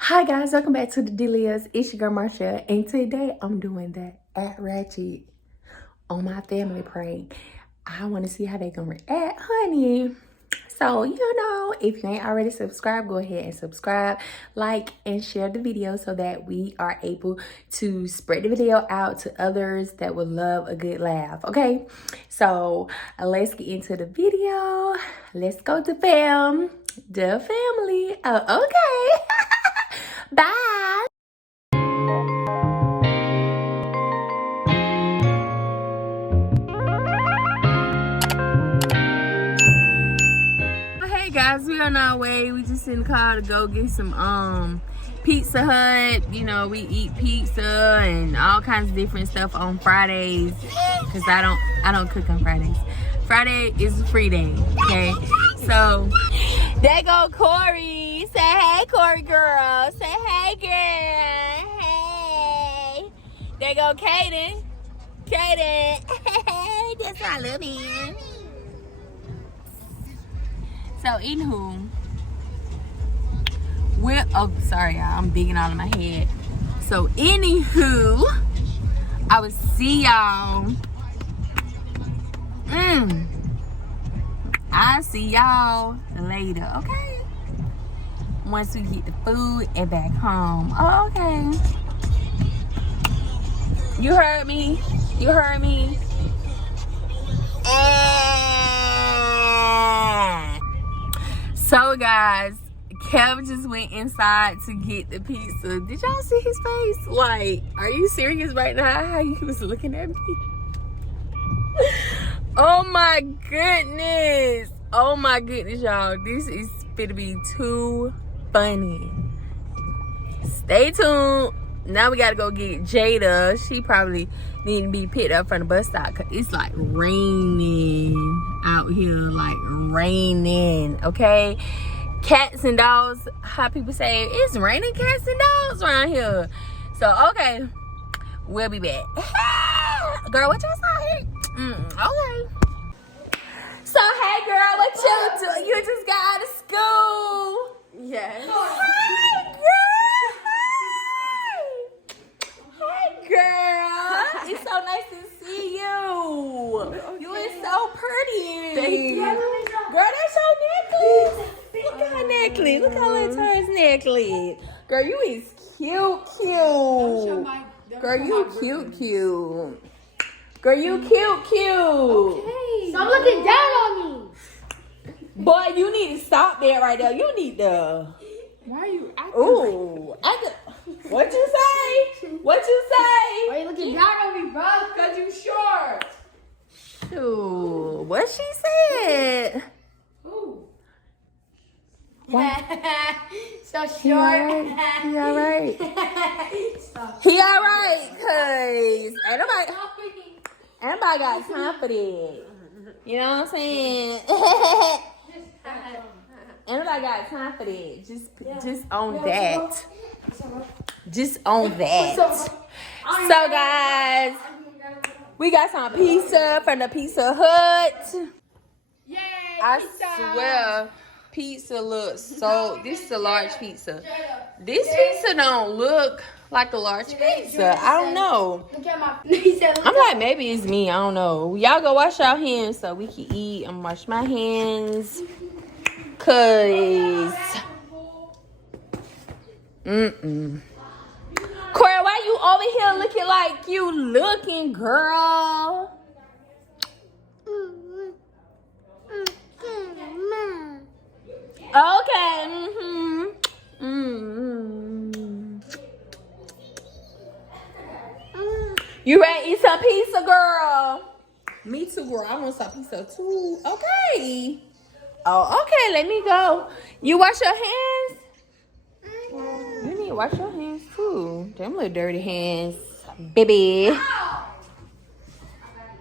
Hi guys, welcome back to the Delias. It's your girl Marsha, and today I'm doing that at Ratchet on my family prank. I want to see how they gonna react, honey. So if you ain't already subscribed, go ahead and subscribe, like, and share the video so that we are able to spread the video out to others that would love a good laugh. Okay, so let's get into the video. Let's go to DaFamily. Oh, okay. Bye. Hey guys, we on our way. We just in the car to go get some Pizza Hut. You know, we eat pizza and all kinds of different stuff on Fridays because I don't cook on Fridays. Friday is a free day. Okay, so there go Corey. Say hey, Corey girl. Say hey, girl. Hey. There go Kaden. Kaden. That's my little man. So anywho, sorry y'all, I'm digging out of my head. So anywho, I will see y'all. I'll see y'all later, okay? Once we get the food and back home. Oh, okay. You heard me? You heard me? So guys, Kev just went inside to get the pizza. Did y'all see his face? Like, are you serious right now? How he was looking at me? Oh my goodness. Oh my goodness, y'all. This is gonna be too funny. Stay tuned. Now we gotta go get Jada. She probably need to be picked up from the bus stop because it's like raining out here, like raining. Okay, cats and dogs, how people say it's raining cats and dogs around here. So okay, we'll be back. Girl, what you say? Okay. So hey girl, what you doing? You just got out of school. Yes. Hey girl. Hey girl, it's so nice to see you. Okay. You is so pretty. Thank you. Girl, that's your necklace. Look at her necklace. Look how it's her necklace. Girl, you is cute. Girl, you cute. Girl, you cute. Okay. Stop looking down on me. Boy, you need to stop that right there. You need to. Why are you acting? Ooh, what you say? What you say? Why are you looking down on me, bro? Because you short. Shoot, what she said? Ooh. What? So short. He alright. Stop. He alright, cause ain't nobody got time for that. You know what I'm saying? Ain't nobody got time for that. Just on that. Just on that. So guys, we got some pizza from the Pizza Hut. Yay, I pizza. swear, pizza looks so. This is a large pizza. This pizza don't look like a large pizza. I don't know. Look at my. I'm like, maybe it's me. I don't know. Y'all go wash your hands so we can eat. I'm wash my hands. Cause. Corey, why you over here looking like you looking, girl? Okay. You ready to eat some pizza, girl? Me too, girl. I want some pizza too. Okay. Oh, okay. Let me go. You wash your hands? You need to wash your hands too. Them little dirty hands, baby.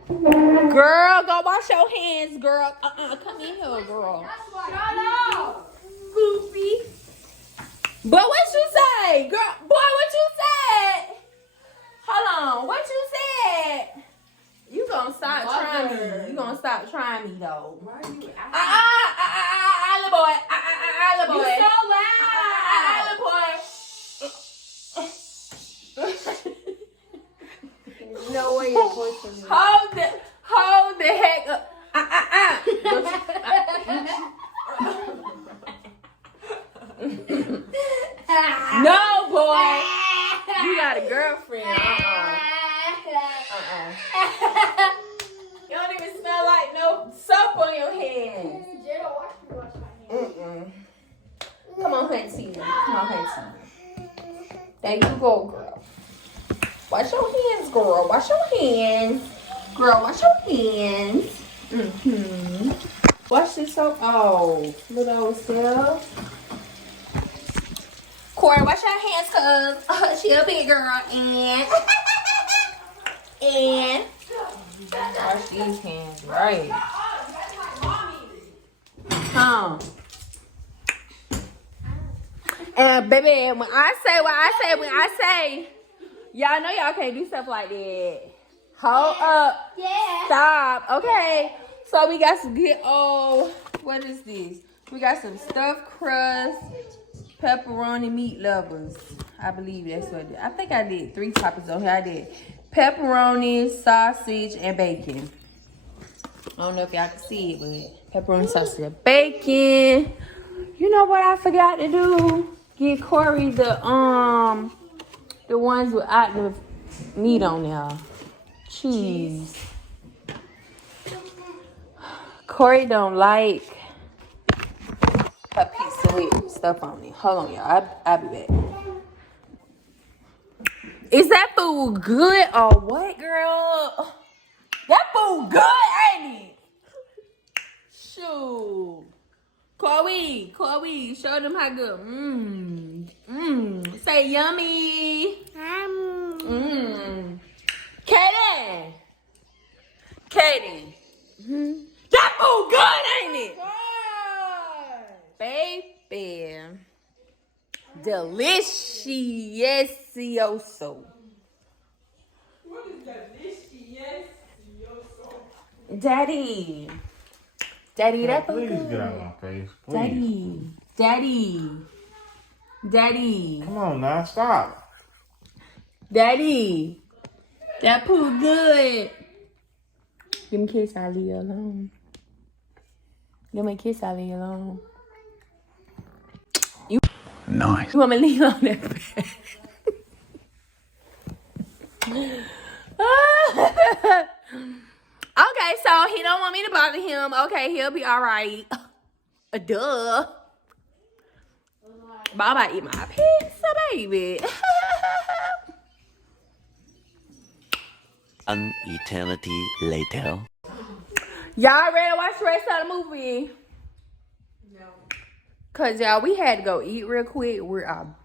Girl, go wash your hands, girl. Come in here, girl. Goofy. But what you say, girl? Boy, what you said? Hold on, what you said? You gonna stop trying me? You gonna stop trying me though? Why are you little boy. Little boy. You're so loud. Little boy. Hold the heck up. No, boy. You got a girlfriend. You don't even smell like no soap on your hands. Come on, Hunty. Come on, Hunty. There you go, girl. Wash your hands, girl. Wash your hands. Girl, wash your hands. Wash this soap off. Little old self. Corey, wash your hands, cuz she a big girl. And wash these hands, right? And baby, when I say, y'all know y'all can't do stuff like that. Hold up. Yeah. Stop. Okay. So we got some good old, what is this? We got some stuffed crust, pepperoni meat lovers. I believe that's what I did. I think I did 3 toppings on here. I did pepperoni, sausage, and bacon. I don't know if y'all can see it, but pepperoni, sausage, and bacon. You know what I forgot to do? Get Corey the ones without the meat on there. Cheese. Corey don't like a pizza with stuff on it. Hold on, y'all. I'll be back. Is that food good or what, girl? That food good, ain't it? Shoot. Chloe, show them how good. Say yummy. Kaden. That food good, ain't it? Baby. Delicioso. What is delicioso? Daddy, that food Please good. get out of my face. Please. Daddy. Come on now, stop. Daddy, that food good. Give me a kiss, I'll leave you alone. Give me a kiss, I'll leave you alone. Nice. You want me to leave on that bed? Okay, so he don't want me to bother him. Okay, he'll be all right. Duh. But I'm about to eat my pizza, baby. An eternity later. Y'all ready to watch the rest of the movie? No. Cause y'all, we had to go eat real quick.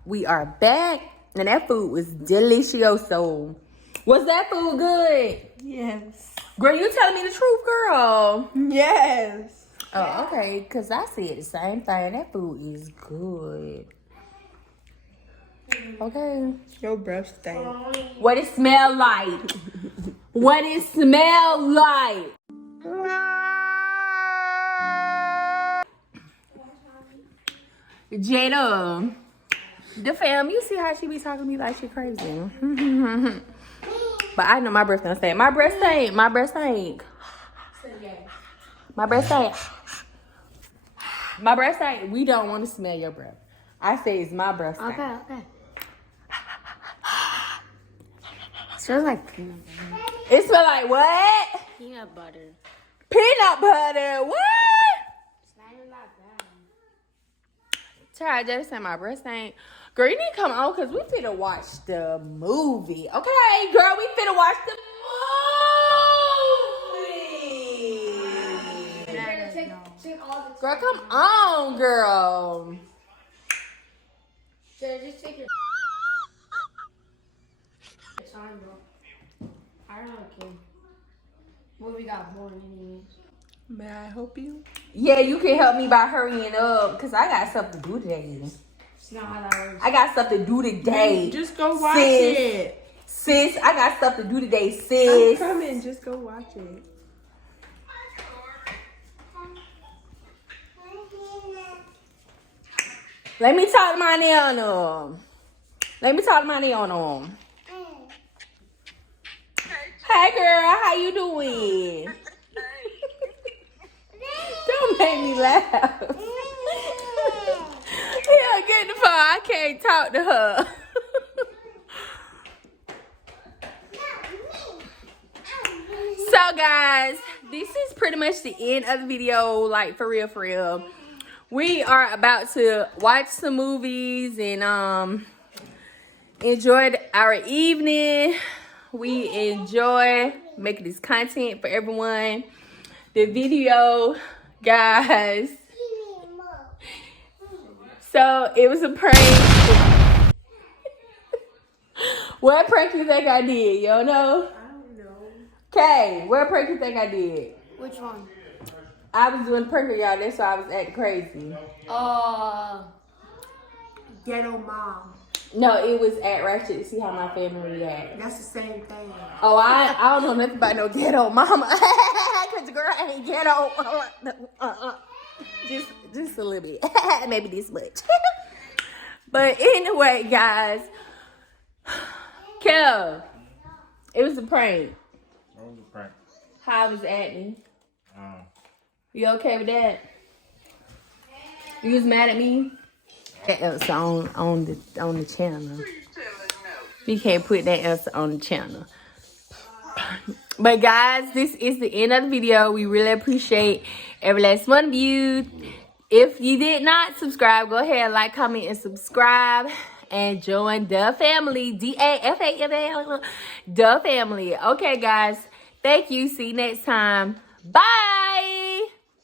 We are back, and that food was delicioso. Was that food good? Yes. Girl, you telling me the truth, girl? Yes. Oh, okay. Cause I said the same thing. That food is good. Okay. Your breath stank. What it smell like? What it smell like? Jada, the fam, you see how she be talking to me like she crazy. But I know my breath don't stink. My breath stink. My breath stink. My breath stink. My breath stink. We don't want to smell your breath. I say it's my breath stink. Okay. Smells like peanut butter. It smell like what? Peanut butter. Peanut butter. What? It's not even like that. Try just say my breath stink. Girl, you need to come on because we finna watch the movie. Okay, girl, we finna watch the movie. Take all the Girl, come on, girl. Just take your time, bro. I don't know, kid. Movie got boring anyways. May I help you? Yeah, you can help me by hurrying up because I got stuff to do today. It's not how that works. I got stuff to do today. Just go watch Sis. it. Sis, I got stuff to do today, I'm sis. coming. Just go watch it. Let me talk to my Nana. Hey, Hi, girl. How you doing? Don't make me laugh. Yeah, get the phone. I can't talk to her. So, guys, this is pretty much the end of the video. Like, for real, for real. We are about to watch some movies and enjoy our evening. We enjoy making this content for everyone. The video, guys. So it was a prank. What prank you think I did? You don't know? I don't know. Okay, what prank you think I did? Which one? I was doing the prank for y'all. That's why I was acting crazy. Ghetto mom. No, it was at Ratchet to see how my family react. That's the same thing. Oh, I don't know nothing about no ghetto mama. Cause the girl ain't ghetto. Just a little bit. Maybe this much. But anyway, guys. Kel, it was a prank. What was the prank? How I was acting. You okay with that? You was mad at me? That else on the channel. You can't put that else on the channel. But guys, this is the end of the video. We really appreciate every last one of you. If you did not subscribe, go ahead, like, comment, and subscribe. And join DaFamily. DaFamily. DaFamily. Okay, guys. Thank you. See you next time. Bye.